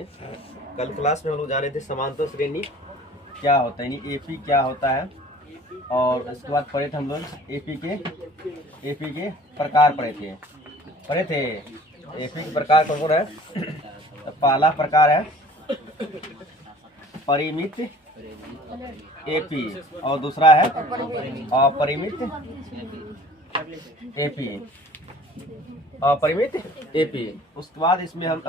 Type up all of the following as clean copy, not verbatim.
कल क्लास में हम लोग जाने थे समांतर श्रेणी क्या होता है, यानी एपी क्या होता है, और इसके बाद पढ़े थे हम लोग एपी के प्रकार पढ़े थे। एपी के प्रकार कौन कौन है? तो पहला प्रकार है परिमित एपी और दूसरा है अपरिमित एपी। अपरिमित एपी, उसके बाद इसमें हम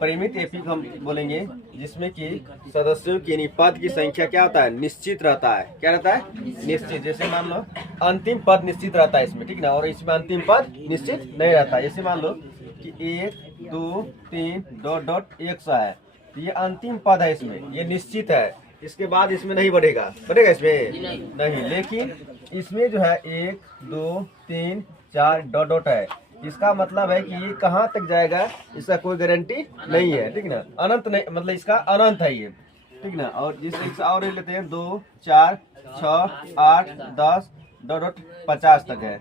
परिमित एपी को हम बोलेंगे, जिसमें कि सदस्यों की यानी पद की संख्या क्या होता है? निश्चित रहता है। क्या रहता है? निश्चित। जैसे मान लो अंतिम पद निश्चित रहता है इसमें, ठीक ना, और इसमें अंतिम पद निश्चित नहीं रहता है। जैसे मान लो कि 1 2 3 डॉट 100 है, तो ये अंतिम पद है, इसमें ये निश्चित है। इसके बाद इसमें नहीं बढ़ेगा इसमें नहीं। लेकिन इसमें जो है 1 2 3 4 डॉट है, इसका मतलब है कि ये कहाँ तक जाएगा इसका कोई गारंटी नहीं है, ठीक ना, अनंत नहीं, मतलब इसका अनंत है ये, ठीक ना। और जिस और लेते हैं 2 4 6 8 10 डॉट 50 तक है।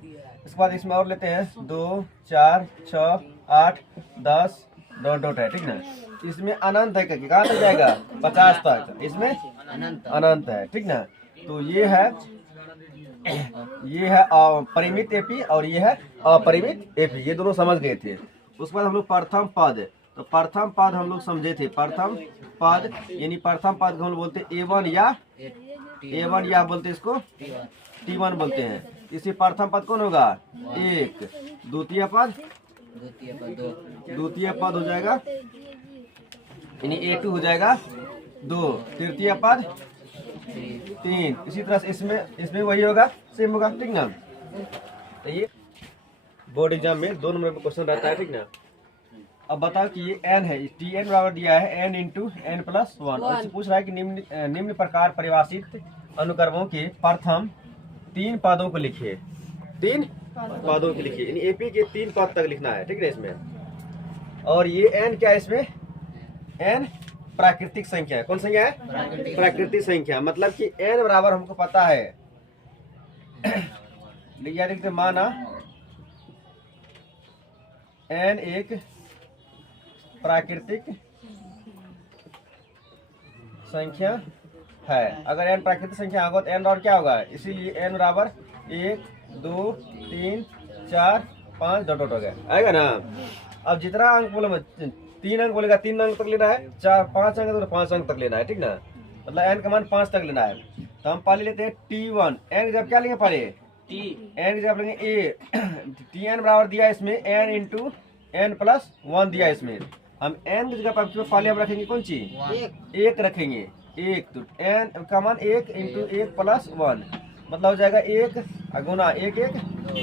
इसके बाद इसमें और लेते हैं 2 4 6 8 10 डॉट है, ठीक ना। इसमें अनंत है, कहाँ तक जाएगा? 50 तक, इसमें अनंत है, ठीक ना। तो ये है परिमित एपी और ये है अपरिमित एपी, ये दोनों समझ गए थे। उसके बाद हम लोग प्रथम पद, तो प्रथम पद हम लोग समझे थे। प्रथम पद यानी प्रथम पद को हम लोग बोलते A1 या बोलते इसको T1 बोलते हैं। इसी प्रथम पद कौन होगा? 1। द्वितीय पद हो जाएगा यानी A2 हो जाएगा 2। तृतीय पद 3। इसी तरह से इसमें वही होगा, सेम होगा, ठीक ना। तो ये बोर्ड एग्जाम में 2 नंबर का क्वेश्चन रहता है, ठीक ना। अब बताओ कि ये n है, Tn बराबर दिया है n इंटू n प्लस 1, और इससे पूछ रहा है कि निम्न प्रकार परिभाषित अनुक्रमों के प्रथम 3 पदों को लिखिए। 3 पदों को लिखिए, यानी एपी के 3 पद तक लिखना है, ठीक है इसमें। और ये n क्या है इसमें? n प्राकृतिक संख्या है। कौन संख्या है? प्राकृतिक संख्या। मतलब कि n बराबर हमको पता है, लिखते माना n एक प्राकृतिक संख्या है। अगर n प्राकृतिक संख्या होगा तो n बराबर क्या होगा? इसीलिए n बराबर 1 2 3 4 5 डॉट हो गया, आएगा ना। अब जितना अंक बोले 3 अंक बोलेगा 3 अंक तक लेना है, 4 5 अंक तो 5 अंक तक लेना है, ठीक ना। मतलब n का मान 5 तक लेना है। तो हम पहले लेते हैं T1। n जब क्या लेंगे पहले? n जब लेंगे a Tn बराबर दिया इसमें n इंटू n प्लस 1 दिया इसमें। हम n की जगह पर पहले हम रखेंगे कौन चीज? 1 रखेंगे। 1 तो n का मान 1 इंटू 1 प्लस 1, मतलब हो जाएगा 1 गुना 1 1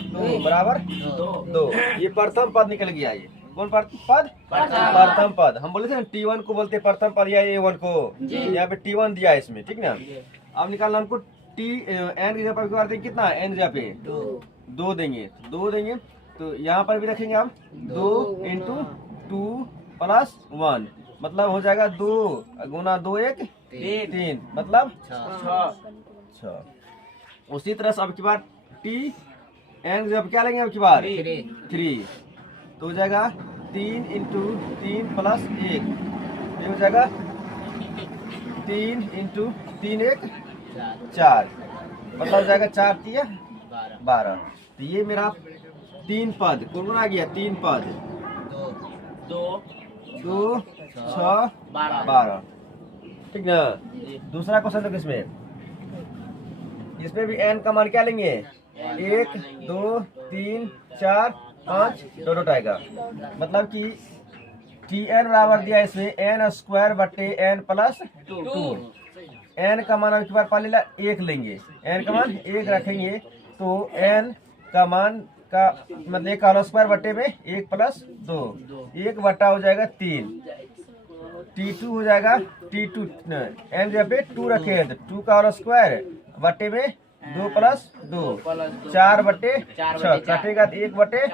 2 बराबर 2। ये प्रथम पद निकल गया। ये कौन पद? प्रथम पद। हम बोले थे ना T1 को बोलते प्रथम पद या A1 को, यहाँ पे T1 दिया है इसमें, ठीक ना। अब निकालना हमको n की जगह पर कितना? n जगह पे 2 देंगे, 2 देंगे तो यहाँ पर भी रखेंगे हम 2 इंटू 2 प्लस 1, मतलब हो जाएगा 2 गुना 2 1 3, मतलब 6। उसी तरह से अब की बार n जब क्या लेंगे अब की बार? 3, तो हो जाएगा 3 इंटू 3 प्लस 1, ये हो जाएगा 3 इंटू 3 1 4, मतलब हो जाएगा 4 3 12। तो ये मेरा 3 पद कौन कौन आ गया? 3 पद 2 6 12, ठीक ना। दूसरा क्वेश्चन तो इसमें भी n का मान क्या लेंगे? 1 2 3 4 5 डॉट आएगा। मतलब कि Tn बराबर दिया इसमें n स्क्वायर बटे n प्लस 2। n का मान एक बार पहले 1 लेंगे, n का मान 1 रखेंगे, तो n का मान का मतलब 1 का स्क्वायर बटे में 1 प्लस 2, 1 बटा हो जाएगा 3। T2 हो जाएगा T2, n जब पे 2 रखे तो 2 का स्क्वायर बटे में 2 प्लस 2, 4 बटे 6 कटेगा तो 1 बटे 3,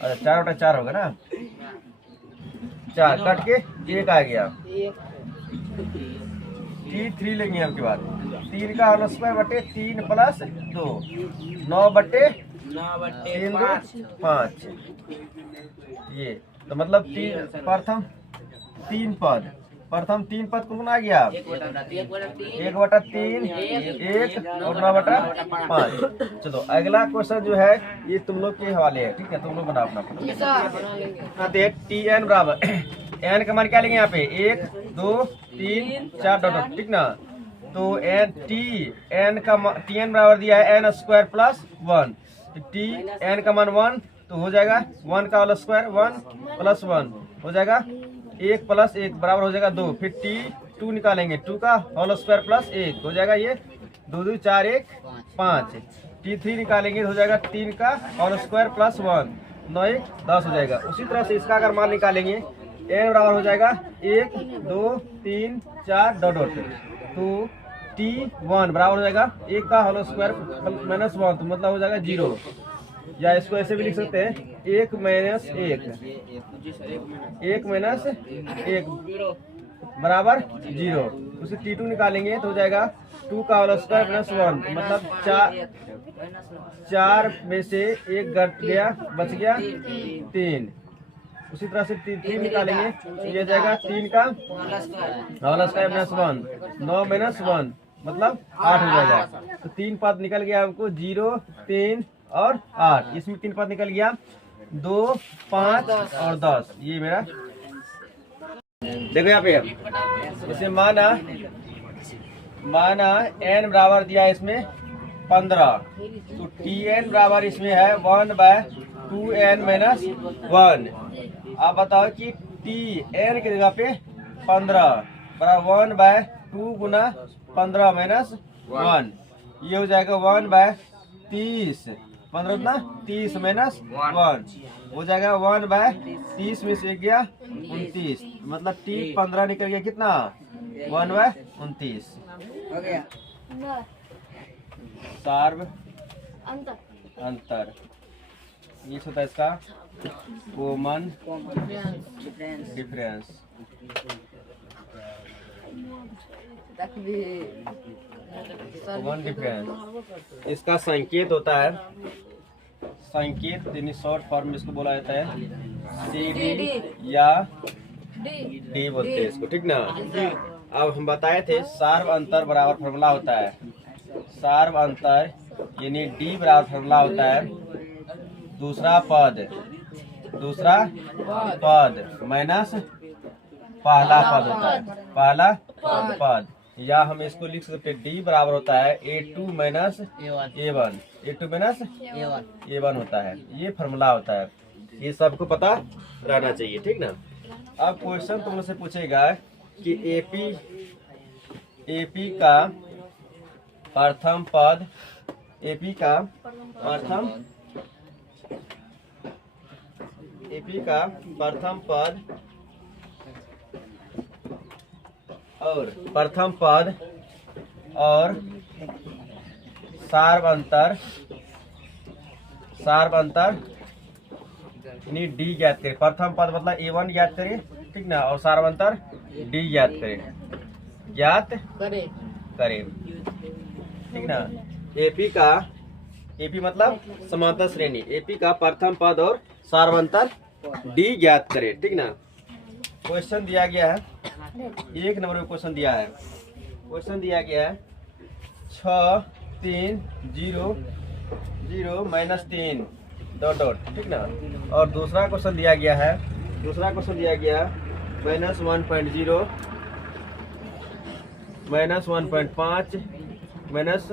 अच्छा 4 बटे 4 होगा ना, 4 कट के 1 आ गया। T3 लेंगे आपके बाद 3 का होल स्क्वायर बटे 3 प्लस 2, 9 बटे 3 2 5 ये तो मतलब प्रथम तीन पद कौन आ गया 1/3 1 और 9/5। चलो अगला क्वेश्चन जो है ये तुम लोग के हवाले है, ठीक है, तुम लोग बनाओ अपना। टी एन बराबर एन का मान क्या लेंगे यहाँ पे 1 2 3 4 डॉट, ठीक ना। तो एन टी एन बराबर दिया है n square plus 1, T n का मान 1 तो हो जाएगा 1 का होल स्क्वायर 1 प्लस 1 हो जाएगा 1 प्लस 1 बराबर हो जाएगा 2। फिर टी 2 निकालेंगे 2 का होल स्क्वायर प्लस 1 हो जाएगा ये 2 2 4 1 5। टी 3 निकालेंगे हो जाएगा 3 का होल स्क्वायर प्लस 1 9 1 10 हो जाएगा। उसी तरह से इसका अगर मान निकालेंगे एन बराबर हो जाएगा 1 2 3 4 डॉट। तो टी 1 बराबर हो जाएगा 1 का होल स्क्वायर माइनस 1 तो मतलब हो जाएगा 0, या इसको ऐसे भी लिख सकते हैं 1 माइनस 1 बराबर 0। उसे T2 निकालेंगे तो हो जाएगा 2 का होल स्क्वायर प्लस 1 मतलब 4 में से 1 घट गया बच गया 3। उसी तरह से 3 निकालेंगे तो ये जाएगा 3 का होल स्क्वायर प्लस 1 9 माइनस 1 मतलब 8 हो जाएगा। तो 3 पद निकल गया हमको 0 3 और 8। इसमें 3 पद निकल गया 2 5 और 10। ये मेरा देखो यहाँ पे इसे माना n बराबर दिया है इसमें 15 तो Tn बराबर इसमें है 1/2n माइनस 1। आप बताओ कि Tn की जगह पे 15 बराबर 1/2 गुना 15 माइनस 1 ये हो जाएगा 1/30 15 उतना 30 माइनस 1 हो जाएगा 1/30 में से गया 29 मतलब T 15 निकल गया कितना 1/29 हो गया। सार्व अंतर ये होता है इसका कॉमन डिफरेंस। कॉमन डिफरेंस इसका संकेत होता है, संकेत यानी शॉर्ट फॉर्म इसको बोला जाता है CD या D बोलते हैं इसको, ठीक ना। अब हम बताए थे सार्व अंतर बराबर फॉर्मूला होता है, सार्व अंतर यानी D बराबर फॉर्मूला होता है दूसरा पद माइनस पहला पद होता है, पहला पद। या हम इसको लिख सकते हैं D बराबर होता है A2 minus A1, A2 minus A1 होता है। ये फॉर्मूला होता है, ये सबको पता रहना चाहिए, ठीक ना। अब क्वेश्चन तुम लोग से पूछेगा कि AP का प्रथम पद, AP का प्रथम पद और सार्व अंतर यानी D ज्ञात करें। प्रथम पद मतलब A1 ज्ञात करें, ठीक ना, और सार्व अंतर D ज्ञात करें, ठीक ना। AP मतलब समांतर श्रेणी, AP का प्रथम पद और सार्व अंतर D ज्ञात करें, ठीक ना। क्वेश्चन दिया गया है 1 नंबर में क्वेश्चन दिया है 6 3 0 0 माइनस 3 डॉट डॉट, ठीक ना। और दूसरा क्वेश्चन दिया गया है minus 1.0 minus 1.5 minus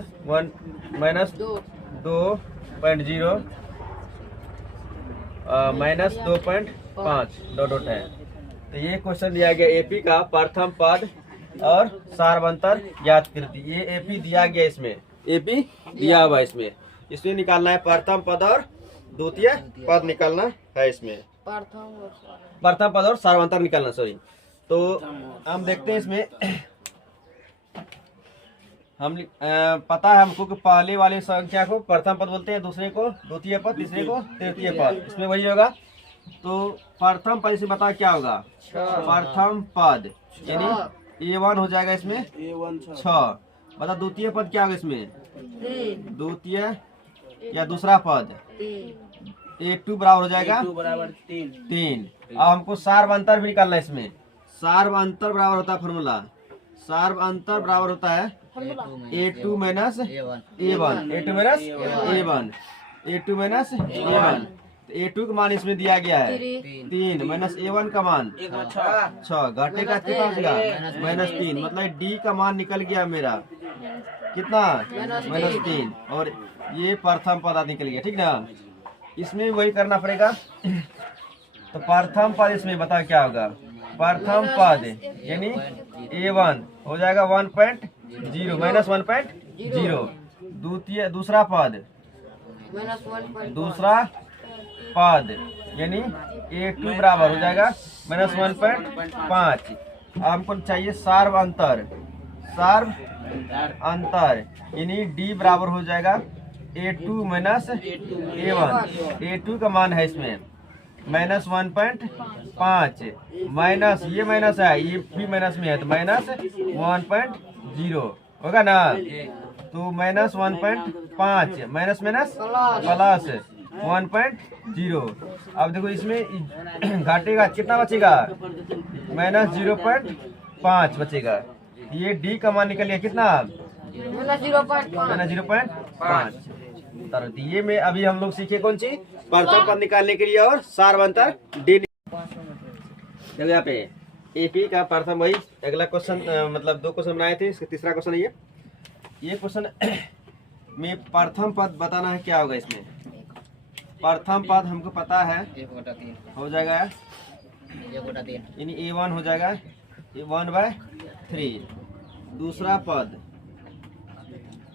2.0 minus 2.5 dot dot है। तो ये क्वेश्चन दिया गया AP का प्रथम पद और सार्व अंतर ज्ञात कीजिए। ये AP दिया गया, इसमें AP दिया हुआ, इसमें निकालना है प्रथम पद और द्वितीय पद निकालना है, इसमें प्रथम पद और सार्व अंतर निकालना, सॉरी। तो हम देखते हैं इसमें हम पता है हमको कि पहले वाली संख्या को प्रथम पद बोलते हैं, दूसरे को द्वितीय पद, तीसरे को तृतीय पद, इसमें वही होगा। तो प्रथम पद से बता क्या होगा, प्रथम पद यानी A1 हो जाएगा, इसमें 6 बता। द्वितीय पद क्या होगा, इसमें द्वितीय या दूसरा पद A2 बराबर हो जाएगा बराबर 3। अब हमको सार्व अंतर भी निकालना है इसमें। सार्व अंतर बराबर होता है फॉर्मूला, सार्व अंतर बराबर होता है A2 minus A1, A2 minus A1, A2 minus A1। A2 का मान इसमें दिया गया है 3 माइनस A1 का मान 6, घटे का कितना बचेगा -3, मतलब D का मान निकल गया मेरा कितना -3, और ये प्रथम पद निकल गया। ठीक ना, इसमें वही करना पड़ेगा। तो प्रथम पद इसमें बताओ क्या होगा। प्रथम पद यानी A1 हो जाएगा 1.0 माइनस 1.0। द्वितीय दूसरा पद यानी A2 बराबर हो जाएगा -1.5। अब हमको चाहिए सार्व अंतर, सार्व अंतर यानी D बराबर हो जाएगा A2 माइनस A1। A2 का मान है इसमें -1.5, माइनस ये माइनस है, ये भी माइनस में है तो -1.0 होगा ना। तो -1.5 माइनस माइनस प्लस 1.0। अब देखो इसमें घाटेगा कितना बचेगा -0.5 बचेगा। ये D का मान निकल गया कितना -0.5। ये में अभी हम लोग सीखे कौन सी प्रथम पद निकालने के लिए और सार्व अंतर D। देखो यहाँ पे AP का प्रथम वही अगला क्वेश्चन, मतलब 2 क्वेश्चन बनाए थे, इसका तीसरा क्वेश्चन है ये क्वेश्चन में प्रथम पद बताना है क्या होगा इसमें। प्रथम पद हमको पता है हो जाएगा यानी A1 हो जाएगा 1/3।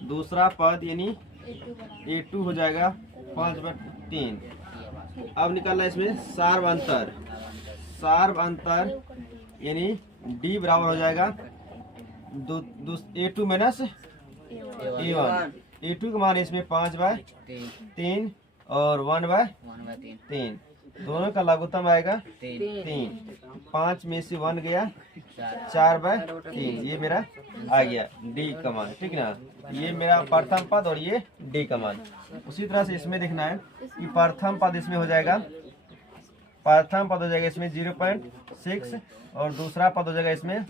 दूसरा पद यानी A2 हो जाएगा 5/3। अब निकालना इसमें सार्व अंतर, सार्व अंतर यानी D बराबर हो जाएगा A2 माइनस A1। A2 का मान इसमें 5/3 और 1/3, दोनों का लघुत्तम आएगा 3। 5 में से 1 गया 4/3, ये मेरा आ गया D का मान। ठीक ना, ये मेरा प्रथम पद और ये D का मान। उसी तरह से इसमें देखना है कि प्रथम पद इसमें हो जाएगा, प्रथम पद हो जाएगा इसमें 0.6 और दूसरा पद हो जाएगा इसमें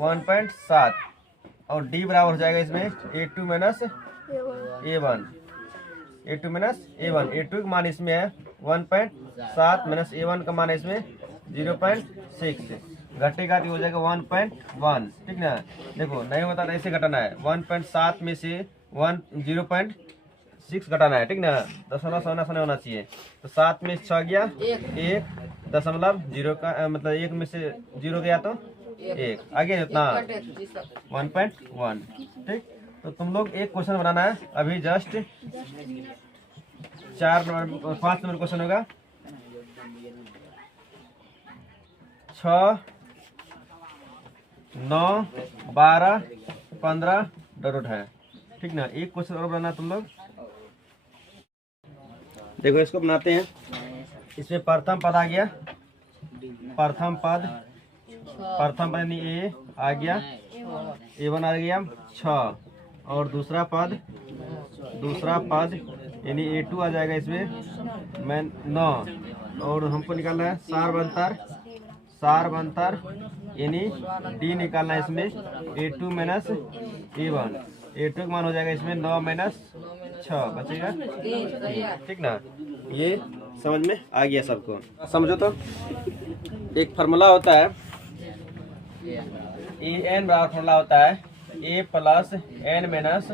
1.7 और D बराबर हो जाएगा इसमें A2 minus A1। A2 minus A1, A2 का मान इसमें है 1.7 माइनस A1 का मान है इसमें 0.6, घटेगा तो हो जाएगा 1.1। ठीक ना, देखो नहीं होता तो ऐसे घटाना है, 1.7 में से 0.6 घटाना है। ठीक ना, दशमलव सोना होना चाहिए। तो 7 में 6 गया 1.0 का मतलब 1 में से 0 गया तो 1 आगे जितना 1.1। ठीक, तो तुम लोग एक क्वेश्चन बनाना है अभी, जस्ट 5 नंबर क्वेश्चन होगा। 6, 9, 12, 15 डॉट है। ठीक ना, एक क्वेश्चन और बनाना तुम लोग। देखो इसको बनाते हैं। इसमें प्रथम पद आ गया, प्रथम पद यानी A आ गया, A1 आ गया 6 और दूसरा पद यानी A2 आ जाएगा इसमें 9 और हमको निकालना है सार्व अंतर यानी D निकालना है इसमें A2 माइनस A1। A2 का मान हो जाएगा इसमें 9 माइनस 6 बचेगा। ठीक ना, ये समझ में आ गया सबको। समझो तो एक फार्मूला होता है EN बराबर फार्मूला होता है A plus N minus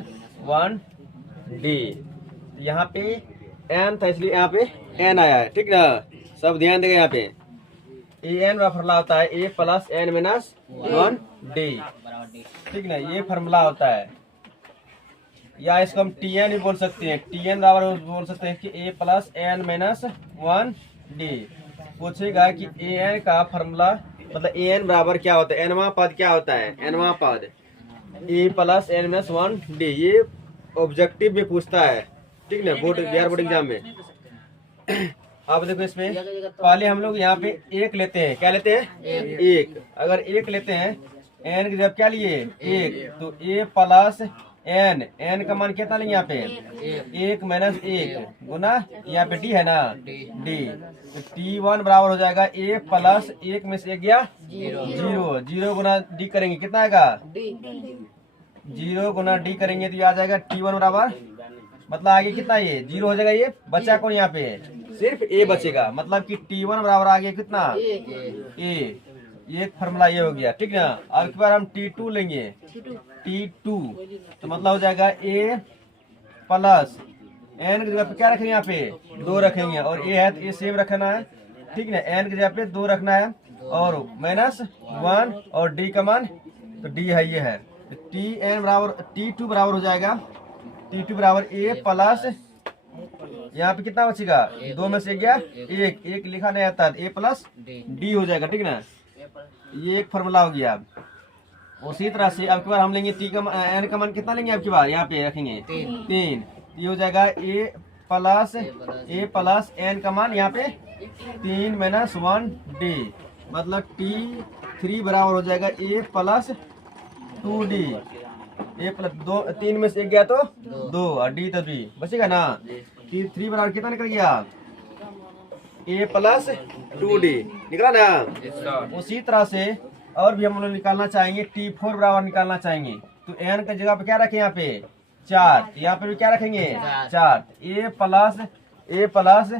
1D। यहाँ पे N था इसलिए यहाँ पे N आया है। ठीक ना, सब ध्यान देगा। यहाँ पे EN बराबर फार्मूला होता है A plus N minus 1D। ठीक ना, ये फार्मूला होता है, या इसको हम TN भी बोल सकते हैं। TN बराबर बोल सकते हैं कि A plus N minus 1D। पूछेगा कि AN का फार्मूला मतलब AN बराबर क्या होता है, nवां पद क्या होता है, nवां पद A plus N minus 1D। ये ऑब्जेक्टिव में पूछता है। ठीक ना, बिहार बोर्ड एग्जाम में। अब देखो इसमें पहले हम लोग यहाँ पे 1 लेते हैं। क्या लेते हैं 1। अगर 1 लेते हैं N की जब क्या लिए 1, तो A प्लस एन, एन का मान कितना लेंगे यहाँ पे 1 माइनस 1 गुना यहाँ पे डी है ना डी, तो T1 बराबर हो जाएगा a प्लस 1 में से 1 गया 0, 0 गुना डी करेंगे कितना आएगा 0 गुना डी करेंगे तो ये आ जाएगा T1 बराबर, मतलब आगे कितना ये 0 हो जाएगा, ये बचा कौन यहाँ पे सिर्फ a बचेगा, मतलब कि T1 बराबर आ गया कितना a, ये फॉर्मूला ये हो गया ठीक ना। अब एक बार हम T2 लेंगे, T2 तो मतलब हो जाएगा a प्लस n की जगह पे क्या रखेंगे यहाँ पे 2 रखेंगे, और a है तो a सेम रखना है ठीक ना, n की जगह पे 2 रखना है और माइनस 1 और d का मान तो d है ये है, Tn बराबर T2 बराबर हो जाएगा T2 बराबर a प्लस यहाँ पे कितना बचेगा 2 में से गया 1 लिखा नहीं आता a प्लस d हो जाएगा ठीक ना, ये एक फॉर्मूला हो गया। उसी तरह से अब की बार हम लेंगे t का n का मान कितना लेंगे अब की बार यहाँ पे रखेंगे 3, ये हो जाएगा a प्लस n का मान यहाँ पे 3 माइनस 1 d, मतलब T3 बराबर हो जाएगा a plus 2d, a plus 3 में से 1 गया तो 2 और d तो d बचेगा ना, T3 बराबर कितना निकल गया a प्लस 2d निकला ना। उसी तरह से और भी हम लोग निकालना चाहेंगे, T4 बराबर निकालना चाहेंगे तो n की जगह पे क्या रखें यहाँ पे 4, यहाँ पे भी क्या रखेंगे 4, a प्लस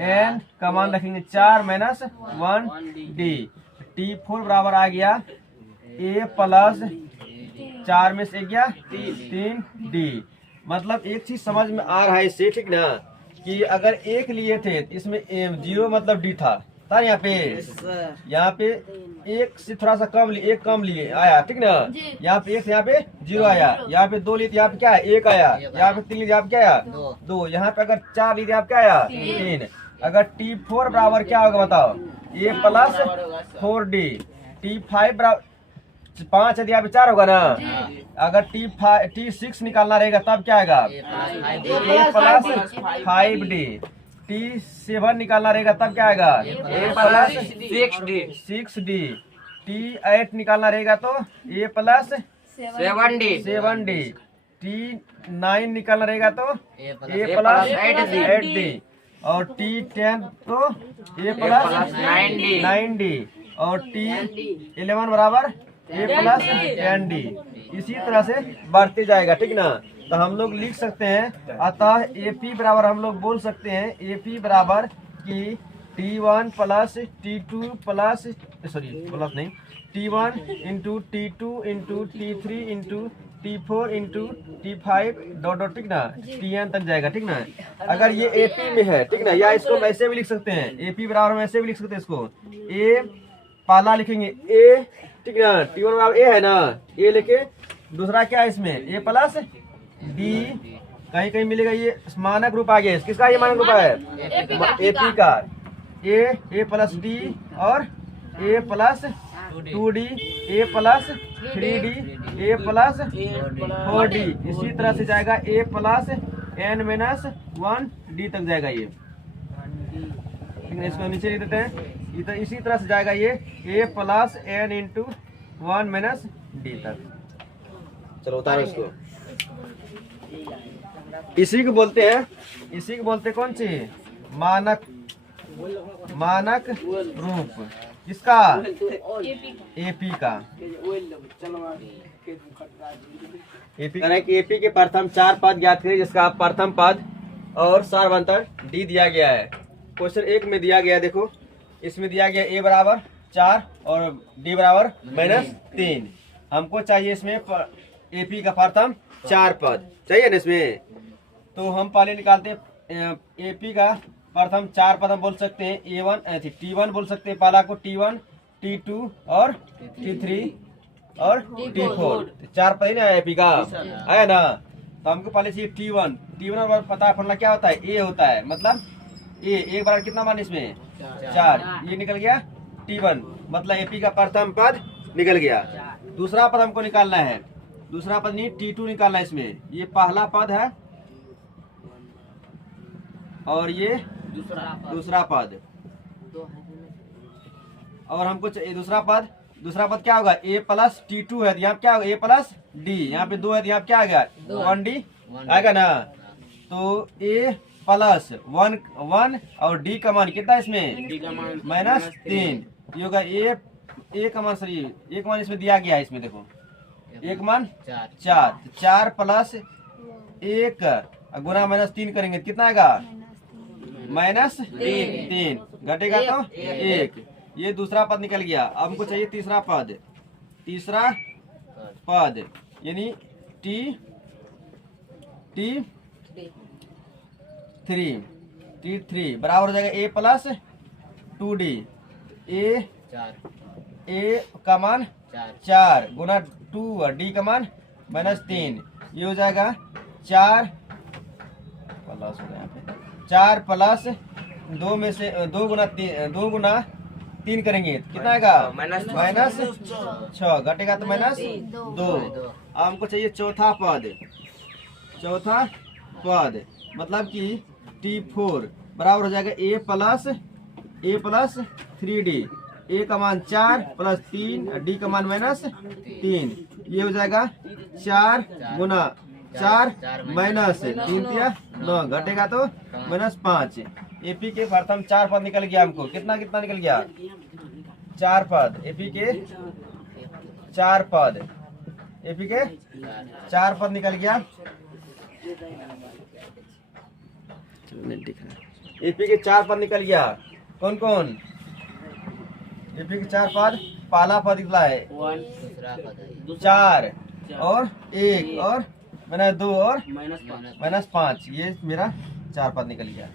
n का मान रखेंगे 4 माइनस 1 d, T4 बराबर आ गया a प्लस 4 में से गया 3 d, मतलब एक चीज समझ में आ रहा है इससे ठीक ना, कि अगर एक लिए थे तो इसमें 0 मतलब d था यहाँ पे एक से थोड़ा सा कम लिए, एक कम लिए आया ठीक ना, यहाँ पे 1 यहाँ पे 0 आया, यहाँ पे 2 लिए यहाँ पे क्या है 1 आया, यहाँ पे 3 लिए यहाँ पे क्या आया 2, यहाँ पे अगर 4 लिए यहाँ पे क्या आया 3, अगर T4 बराबर क्या होगा बताओ a प्लस 4d, T5 बराबर 5 है यहाँ पे 4 होगा ना, अगर T6 निकालना रहेगा तब क्या आएगा a प्लस 5d, T7 निकालना रहेगा तब क्या आएगा a प्लस 6d, T8 निकालना रहेगा तो a प्लस 7d, T9 निकालना रहेगा तो a प्लस 8d, और T10 तो a प्लस 9d, और T11 बराबर a प्लस 10d, इसी तरह से बढ़ते जाएगा ठीक ना। तो हम लोग लिख सकते हैं, अतः AP बराबर हम लोग बोल सकते हैं AP बराबर कि T1 plus T2 plus plus नहीं T1 into T2 into T3 into T4 into T5 dot dot ठीक ना Tn तक जाएगा ठीक ना। अगर ये AP में है ठीक ना, या इसको हम ऐसे भी लिख सकते हैं, AP बराबर हम ऐसे भी लिख सकते हैं, इसको A पहला लिखेंगे A ठीक ना, T1 बराबर A है ना, A लेके दूसरा क्या है इसमें a प्लस d, कहीं कहीं मिलेगा ये मानक रूप आ गया, किसका ये मानक रूप है AP का, a प्लस d और a plus 2d, a plus 3d, a plus 4d, इसी तरह से जाएगा a plus n minus 1d तक जाएगा ये, इसको नीचे लिख देते हैं, तो इसी तरह से जाएगा ये a plus n into 1 minus d तक। चलो उतारो इसको, इसी को बोलते हैं, इसी को बोलते कौन सी मानक रूप, किसका AP का। AP के प्रथम 4 पद ज्ञात करें, जिसका प्रथम पद और सारवंतर d दिया गया है। क्वेश्चन 1 में दिया गया, देखो इसमें दिया गया a बराबर 4 और d बराबर -3, हमको चाहिए इसमें AP का प्रथम 4 पद चाहिए ना इसमें, तो हम पहले निकालते हैं AP का प्रथम 4 पद, हम बोल सकते हैं A1 T1 बोल सकते हैं पहला को, T1 T2 और T3 और T4, 4 पद ही ना AP का आया ना, तो हमको पहले चाहिए T1 पता है फॉर्मूला क्या होता है, A होता है, मतलब एक बार कितना मान इसमें 4, ये निकल गया T1, मतलब AP का प्रथम पद निकल गया। दूसरा पद हमको निकालना है, दूसरा पद नहीं T2 निकालना है, इसमें ये पहला पद है और ये दूसरा पद, और हमको दूसरा पद दूसरा पद क्या होगा, ए प्लस T2 है तो यहाँ क्या होगा ए प्लस डी, यहाँ पे 2 है तो यहाँ क्या आ गया 1D आएगा ना। तो ए प्लस 1 और डी का मान कितना है इसमें -3, ये होगा ए का मान, सॉरी ए का मान इसमें दिया गया है, इसमें देखो एक मान 4, 4 प्लस 1 गुना -3 करेंगे कितना आएगा -3, घटेगा तो 1। ये दूसरा पद निकल गया। अब हमको चाहिए तीसरा पद, तीसरा पद यानी T3 बराबर हो जाएगा ए प्लस 2D, ए का मान 4 गुना 2 और डी का मान -3, ये हो जाएगा 4 प्लस, 4 प्लस 2 में से 2 गुना 3 करेंगे कितना आएगा -6, घटेगा तो -2। अब हमको चाहिए चौथा पद मतलब कि T4 बराबर हो जाएगा ए प्लस 3D, ए का मान 4 प्लस 3 डी का मान -3, ये हो जाएगा 4 गुना 4 -3 9, घटेगा तो -5। एपी के प्रथम 4 पद निकल गया हमको, कितना निकल गया 4 पद, एपी के 4 पद, एपी के 4 पद निकल गया। एपी के 4 पद निकल गया, कौन कौन एपी के 4 पद, पहला पद निकला है 4 और 1 और -2 और -5, ये मेरा 4 पद निकल गया।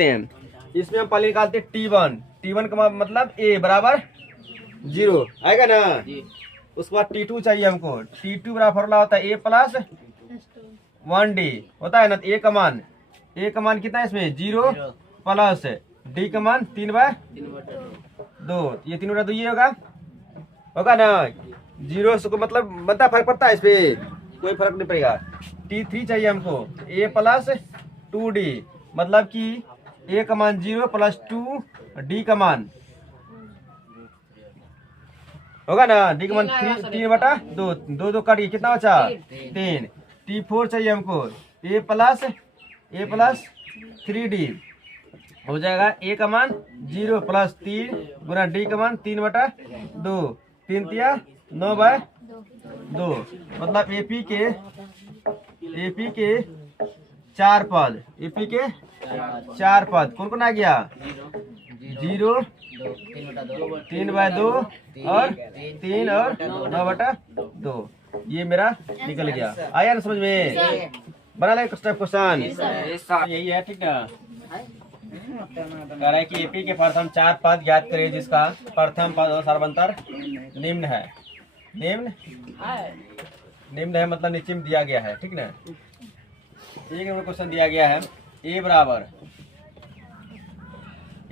इसमें हम पहले निकालते T1 का मतलब ए बराबर 0 आएगा ना। उसके बाद T2 चाहिए हमको, T2 बराबर फॉर्मूला होता है ए प्लस 1D होता है ना। तो ए का मान कितना है इसमें 0 प्लस डी का मान 3/2, ये 3/2 ये होगा ना। 0 से मतलब बनता फर्क पड़ता है, इस पे कोई फर्क नहीं पड़ेगा। T3 चाहिए हमको, ए प्लस 2D मतलब कि ए का मान 0 प्लस 2 डी का मान होगा ना, डी का मान 3/2, 2 काट के कितना बचा 3। T4 चाहिए हमको, ए प्लस 3D हो जाएगा, ए का मान 0 प्लस 3 गुना डी का मान 3/2, 3 तिया 9/2 मतलब एपी के 4 पद, एपी के 4 पद कौन कौन आ गया 0 3/2 और 3 और 9/2, ये मेरा निकल गया। आया ना समझ में, बना ले क्वेश्चन यही है, ठीक ना। कह रहा है कि एपी के प्रथम 4 पद ज्ञात करें जिसका प्रथम पद और सर्वांतर निम्न है। निम्न है मतलब नीचे में दिया गया है, ठीक ना। एक नंबर क्वेश्चन दिया गया है, ए बराबर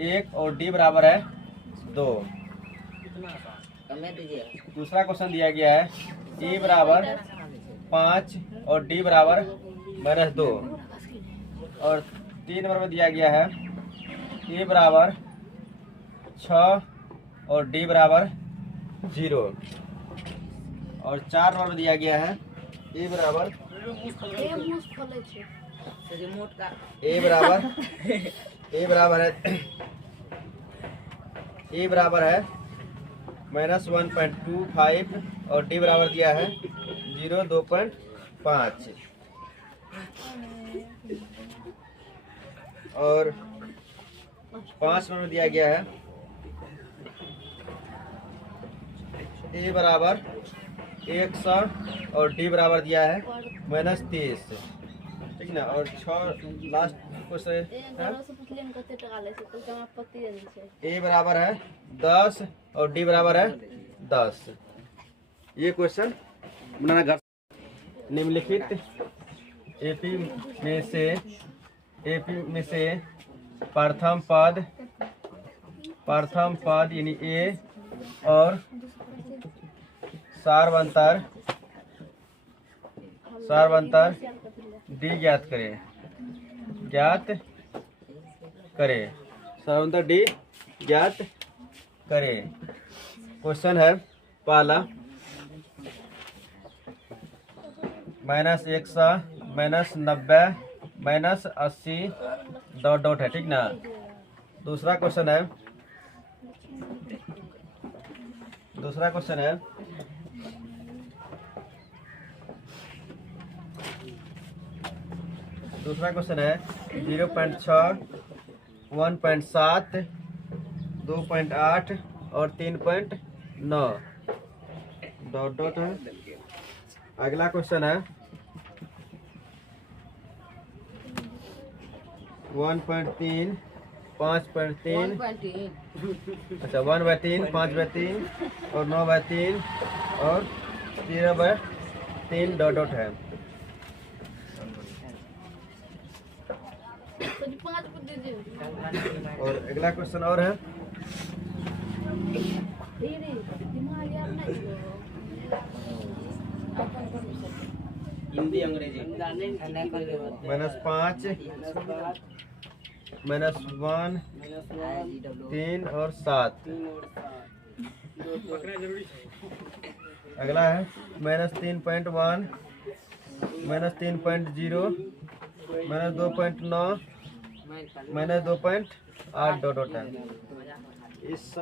1 और डी बराबर है 2। दूसरा क्वेश्चन दिया गया है, ए बराबर 5 और डी बराबर -2। और 3 नंबर में दिया गया है, ए बराबर 6 और डी बराबर 0। और 4 नंबर में दिया गया है, ए बराबर है -1.25 और डी बराबर दिया है 2.5। और 5 नंबर दिया गया है, ए बराबर 100 और डी बराबर दिया है -30, ठीक ना। और 6 लास्ट क्वेश्चन है, ए बराबर है 10 और डी बराबर है 10। ये क्वेश्चन बनाना घर। निम्नलिखित एपी में से प्रथम पद यानी ए और सार्वंतर डी ज्ञात करें। सार्वंतर डी ज्ञात करें। क्वेश्चन है पहला, -100 -90 -80 डॉट डॉट है, ठीक ना। दूसरा क्वेश्चन है दूसरा क्वेश्चन है 0.6 1.7 2.8 और 3.9 डॉट डॉट है। अगला क्वेश्चन है 1.3 5.3, अच्छा 1/3 5/3 और 9/3 और 13/3 डॉट डॉट है। और अगला क्वेश्चन और है हिंदी अंग्रेजी -5 -1 3 और 7। अगला है -3.1 -3.0 -2.9 -2.8 डॉट डॉट है। इस